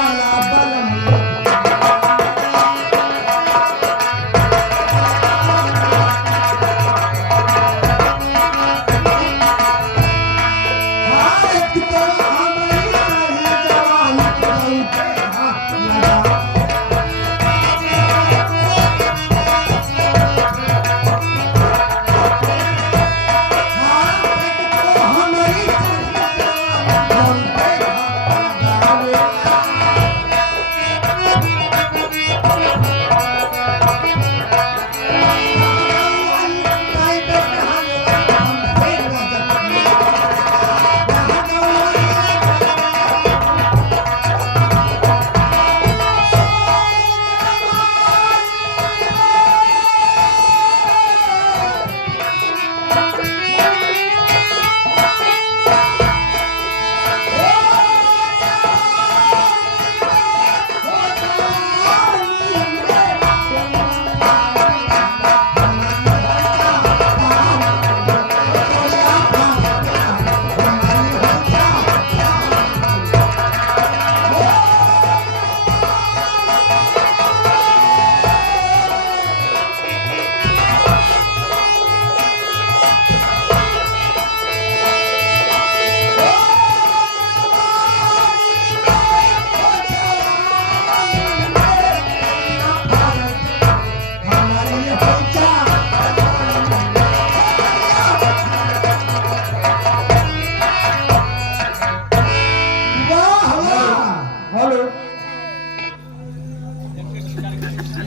वाला बलम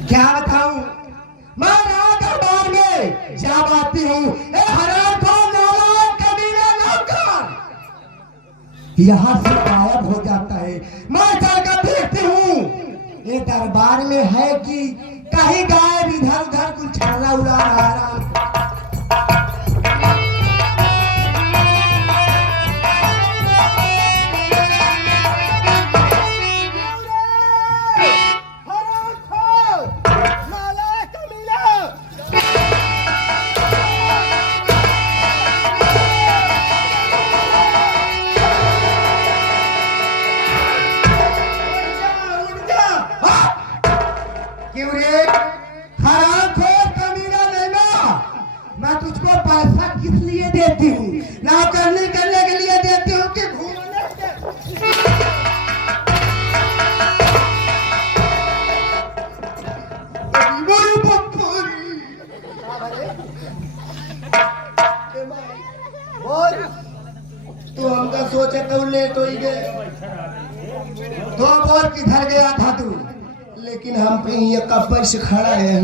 क्या बताऊं मैं रात दरबार में जब आती हूँ यहाँ से गायब हो जाता है। मैं जाकर देखती हूँ ये दरबार में है कि कहीं गायब इधर उधर कुछ छल्ला उड़ा रहा है। मैं तुझको पैसा किस लिए देती हूँ? नौकरनी करने के लिए देती हूँ कि घूमने के? तू हमका सोचे तो लेट हो गए तो बोल किधर गया था तू? लेकिन हम पे ये कब्र से खड़ा है।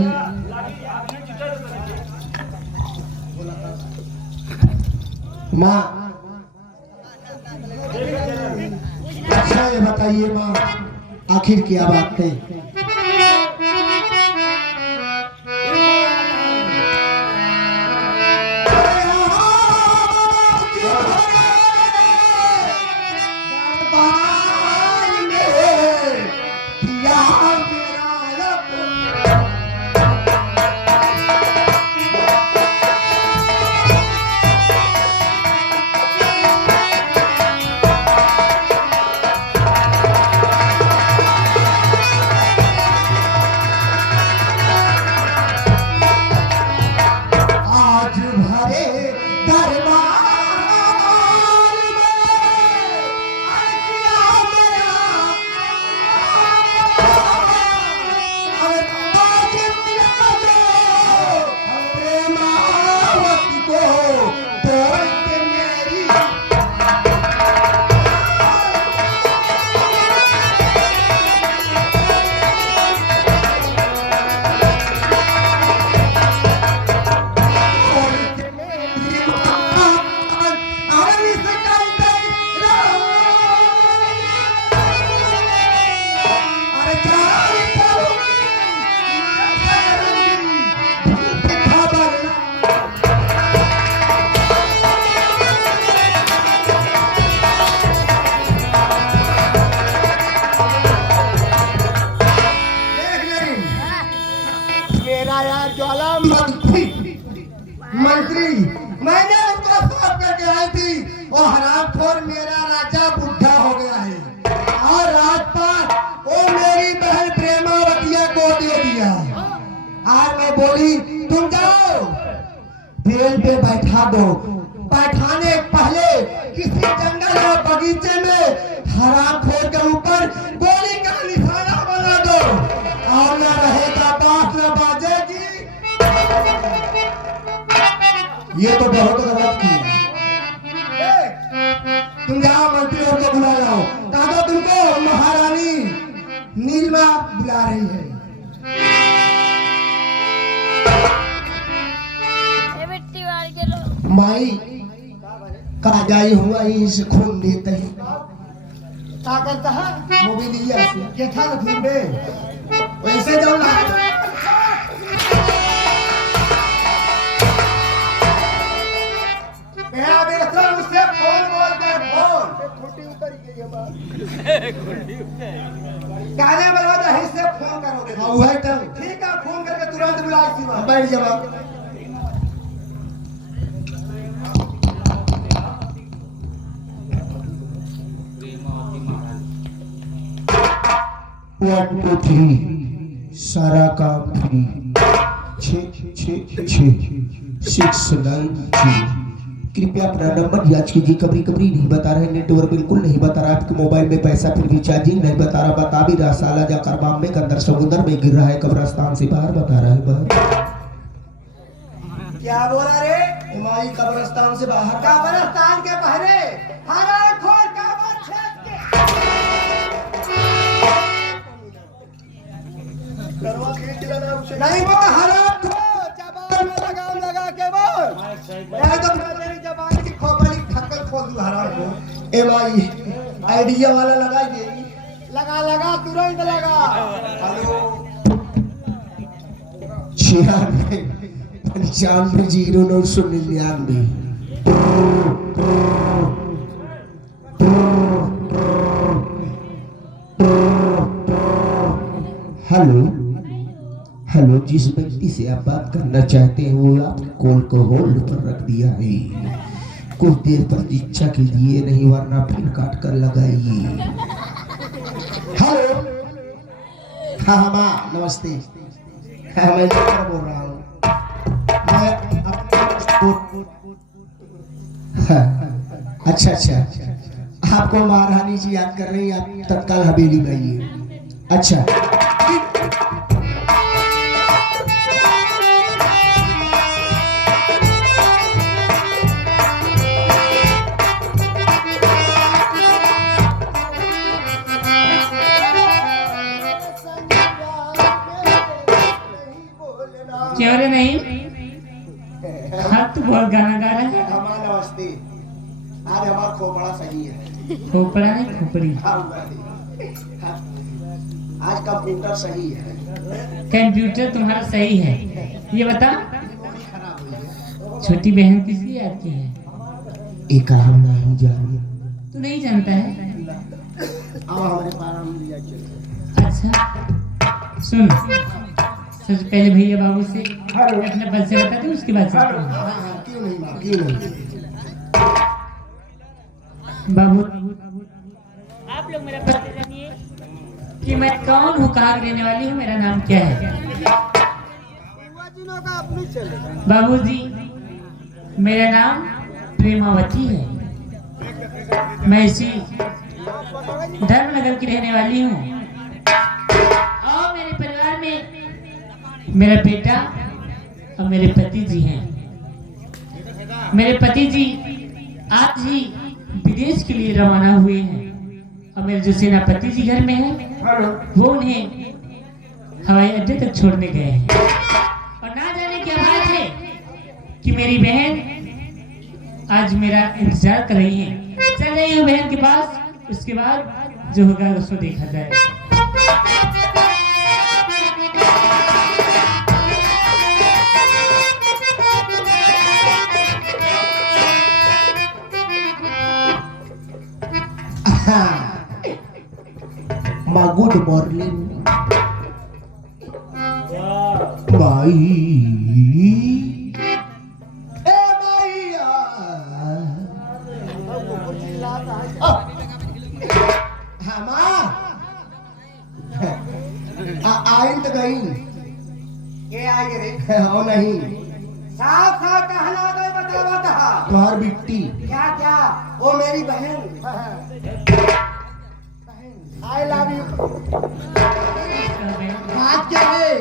माँ अच्छा ये बताइए माँ आखिर क्या बात है? मंत्री मैंने उनको साफ करके आई थी और हरामखोर मेरा राजा बुढ़ा हो गया है और राजपाट बोली तुम जाओ बेल पे बैठा दो, बैठाने पहले किसी जंगल या बगीचे में हरा खोर के ऊपर गोली का निशाना बना दो और न रहेगा बात न बाजेगी। ये तो बहुत गलत किया। तुम जाओ मंत्रियों को बुला लाओ, कहा दो तुमको महारानी नीलमा बुला रही है। माई कहा जाई हुआ इस खून देते ही क्या करता है मोबिलिया से क्या था खून दे वैसे जाओ ना। उससे फोन बोलते फोन खोटी उतर गई है गाने बलवा से फोन करोगे। हाँ वही तो ठीक है, फोन करके तुरंत बुला सीमा बैठ जवाब। One, two, three, सारा काम फ्री। 696 कृपया अपना नंबर याद कीजिए। कभी कभी नहीं बता रहे, नेटवर्क बिल्कुल नहीं बता रहा, आपके मोबाइल में पैसा फिर भी चार्जिंग नहीं बता रहा, बता भी रहा साला जाकर बाम्बे के अंदर समुद्र में गिर रहा है, कब्रिस्तान से बाहर बता रहा है बाहर। क्या बोला रे हिमाई? कब्रिस्तान से बाहर, कब्रिस्तान के पहरे हरा खोर नहीं वो हरा जबान में लगा के बोल। मैं तो मेरी जबान की खोपड़ी ढक्कन खोल दूं हरा को। ए भाई आइडिया वाला लगा दे, लगा तुरंत लगा। हेलो 96 95 0999 हेलो हेलो, जिस व्यक्ति से आप बात करना चाहते हैं वो आपके कॉल को होल्ड पर रख दिया है, कुछ देर प्रतीक्षा कीजिए, नहीं वरना फिर काट कर लगाइए। हेलो हाँ माँ नमस्ते। हाँ मैं बोल रहा हूँ। हाँ, अच्छा आपको महारानी जी याद कर रही हैं, आप तत्काल हवेली में आइए। अच्छा क्यों रे नहीं? हाँ तू बहुत गाना गा रहा है। हमारा नमस्ते, आज हमारा खोपड़ा सही है। खोपड़ा नहीं खोपड़ी। आज कंप्यूटर सही है। कंप्यूटर तुम्हारा सही है। ये बता छोटी बहन किसकी याद की है? एक हम नहीं जाने। तू नहीं जानता है? अच्छा सुन, सबसे पहले भैया बाबू से अपने बल से बता दो, उसके बाद क्यों नहीं बाबू आप लोग मेरा पता जानिए कि मैं कौन हूँ, कहाँ रहने वाली हूँ, मेरा नाम क्या है। बाबूजी मेरा नाम प्रेमावती है, मैं इसी धर्मनगर की रहने वाली हूँ और मेरे परिवार में मेरा बेटा और मेरे पति जी हैं। मेरे पति जी आज ही विदेश के लिए रवाना हुए हैं और मेरे जो सेनापति जी घर में हैं वो उन्हें हवाई अड्डे तक छोड़ने गए हैं। और ना जाने क्या बात है कि मेरी बहन आज मेरा इंतजार कर रही है। चल रही हूँ बहन के पास, उसके बाद जो होगा उसको देखा जाएगा। गुड मॉर्निंग भाई। ये आगे रे हो नहीं साफ साफ कहना गए बतावा कहा तुम्हार बिट्टी क्या क्या वो मेरी बहन आई लव यू बात क्या है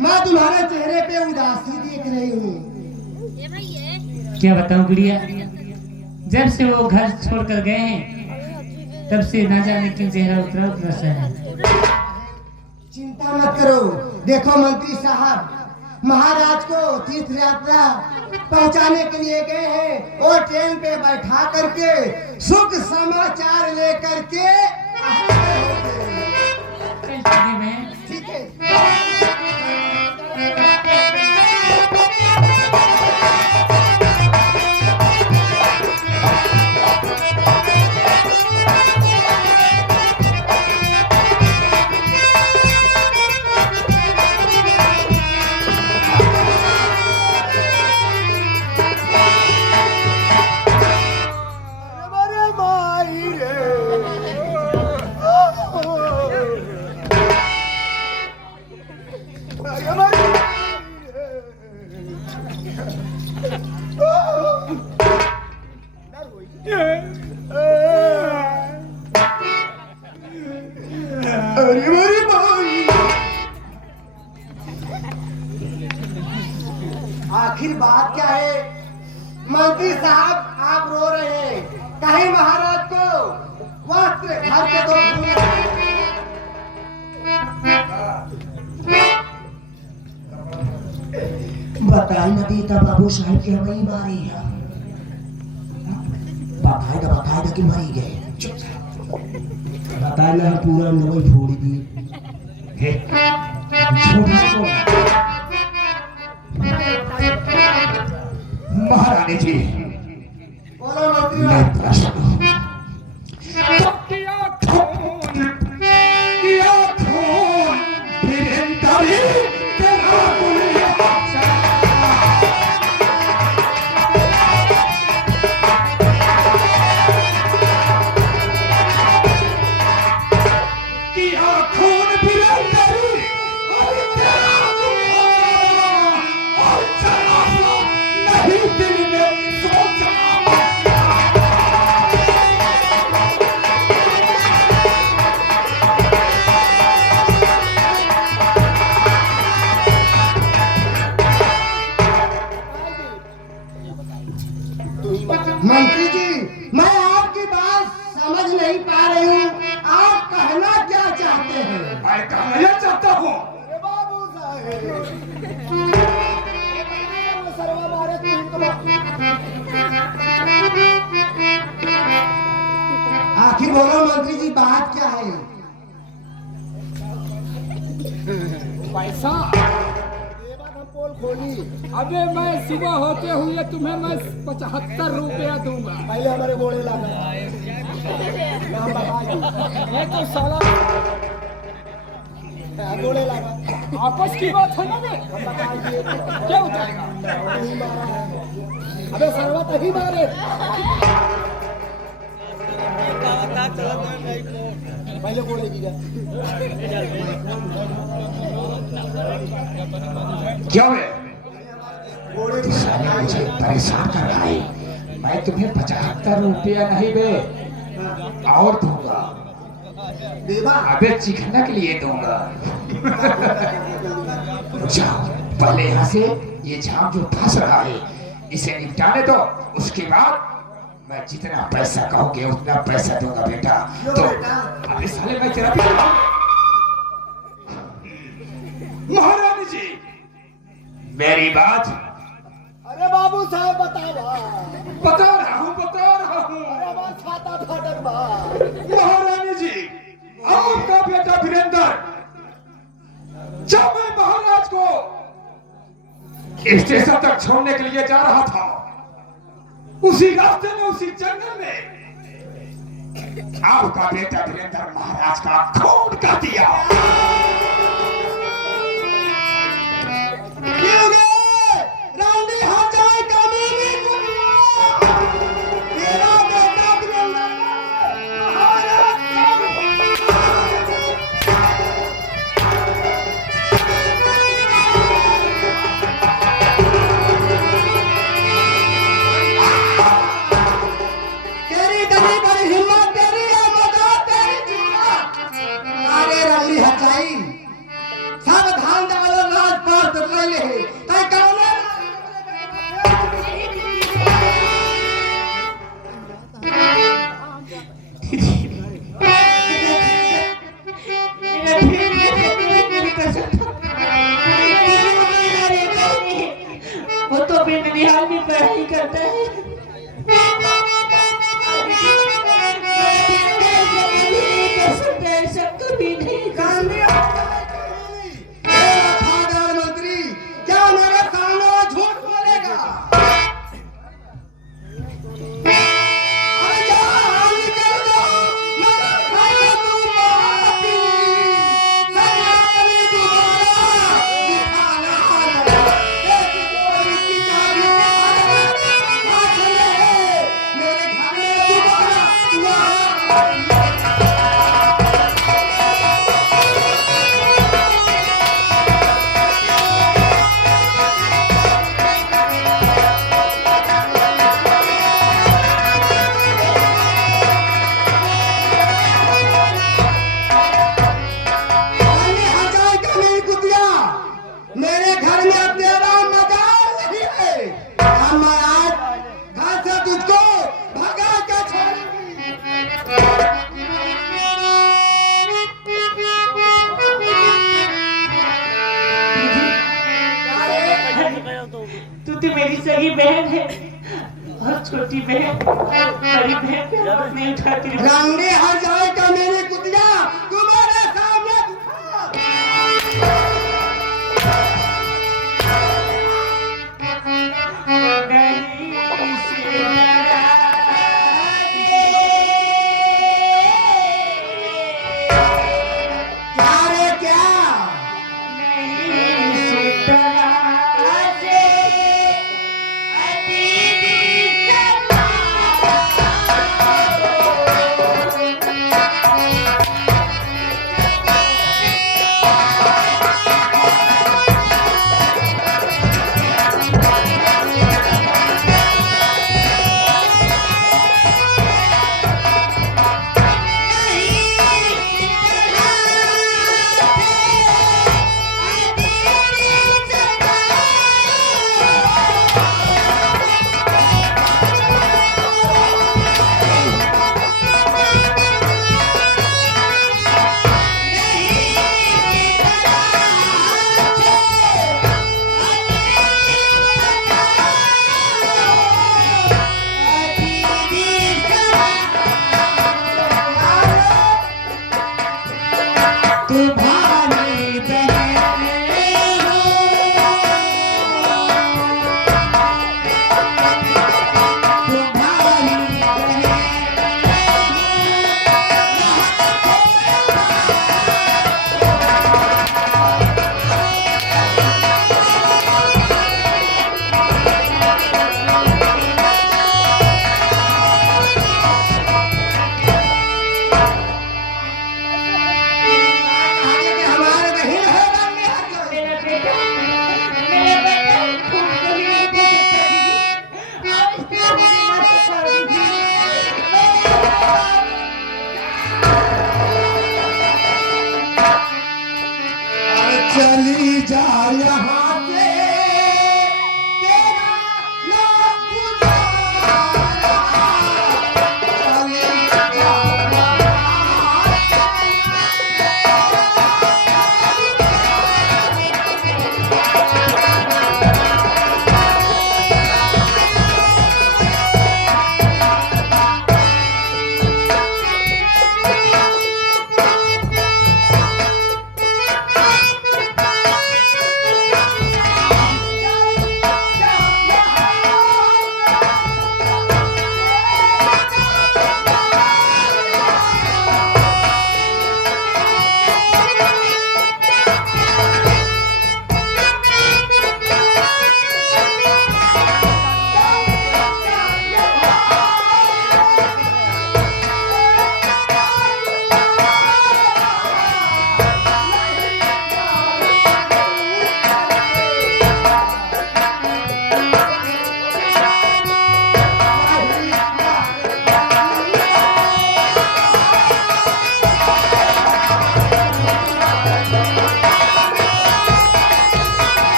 मैं तुम्हारे चेहरे पे उदासी देख रही हूँ क्या बताऊं गुड़िया, जब से वो घर छोड़कर गए हैं तब से ना जाने क्यों चेहरा उतरा उतरा सा है। चिंता मत करो, देखो मंत्री साहब महाराज को तीर्थ यात्रा पहुंचाने के लिए गए हैं। वो ट्रेन पे बैठा करके सुख समाचार लेकर के ठीक है। आखिर बात क्या है मंत्री साहब, आप रो रहे हैं कहीं महाराज को वस्त्र घर पे तो बताई न देता बाबू साहब की हमें मारी है, बताए कि मरी गए, बताए ना पूरा नवई फोड़ दी महारानी जी। बोलो मंत्री मैं प्रश्न मंत्री जी, मैं आपकी बात समझ नहीं पा रही हूँ, आप कहना क्या चाहते हैं? मैं कहना यह चाहता हूँ बाबू आखिर बोलो मंत्री जी, बात क्या है? पैसा अबे मैं सुबह होते हुए तुम्हें मैं 75 रुपया दूंगा। पहले हमारे घोड़े लगा ये तो साला घोड़े लगा आपस की बात है ना बे? क्या उठाएगा? अबे सर्वत ही मारे पहले घोड़े की क्या है? मुझे परेशान कर रहा है। मैं तुम्हें 75 रुपया नहीं बे और दूंगा, देवा अबे चिखना के लिए दूंगा। जाओ पहले यहाँ से ये झाम जो फंस रहा है इसे निपटाने दो, उसके बाद मैं जितना पैसा कहोगे उतना पैसा दूंगा बेटा। तो अबे साले मैं तेरा महारानी जी, मेरी बात अरे बाबू साहब बताओ बता रहा हूँ अरे बात छाता फाटक बा महारानी जी, आपका बेटा वीरेंद्र जब मैं महाराज को स्टेशन तक छोड़ने के लिए जा रहा था, उसी रास्ते में उसी जंगल में आपका बेटा वीरेंद्र महाराज का खून कर दिया। सिपाही सावधान डालो राजपाट ले तय कौन वो तो भी ननिहाल में पढ़ाई करता है। ऐसा कभी नहीं कर प्रधानमंत्री क्या मेरे सामने झूठ बोलेगा? अरे जाओ, निकल जाओ, मगर खाए तुम बाकी, सन्यासी दोबारा दिखाना एक गोरी की चाबी हाथ में मेरे घर में दोबारा मेरे घर में अब तेरा मजाल नहीं है। अब मैं आज घर से तुझको भगा के छोड़ूंगी। तू तो मेरी सगी बहन है और छोटी बहन बड़ी बहन पे हाथ नहीं उठाती। रंगे हर जाए का मेरी कुतिया तुम्हारे सामने दिखा। नहीं से डरा क्या रे क्या? नहीं से डरा चली जा यहाँ से तेरा नाम गुजारा। चली जा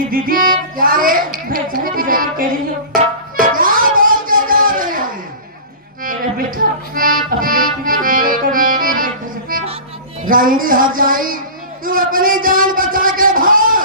देखिए दीदी, क्या रे? मैं जाते जाते कह रही हूँ क्या बोल के जा रहे हैं? मेरा बेटा अपने पिता को नहीं कर सकता। रंगी हर जाई, तू अपनी जान बचा के भाग।